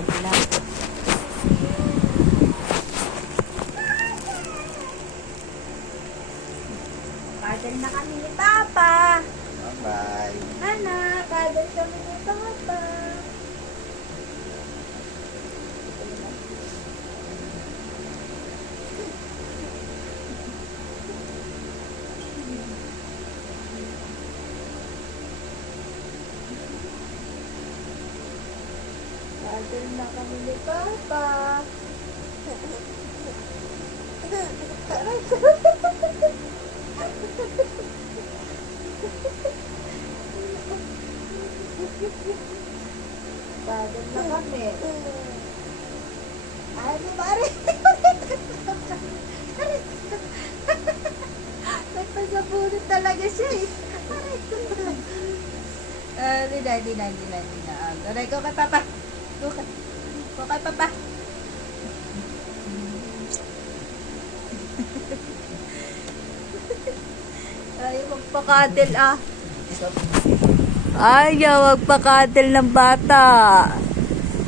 nag-vlog. Paddle na kami ni Papa. Bye. Anak, paddle kami ni Papa. Paddle na kami ni Papa. Paddle na kami. Ay, pare. Nagpasabunod talaga siya eh. Di na. Aray ko kay Papa. Go kay Papa. Ayaw magpakadil ah. Ayaw magpakadil ng bata.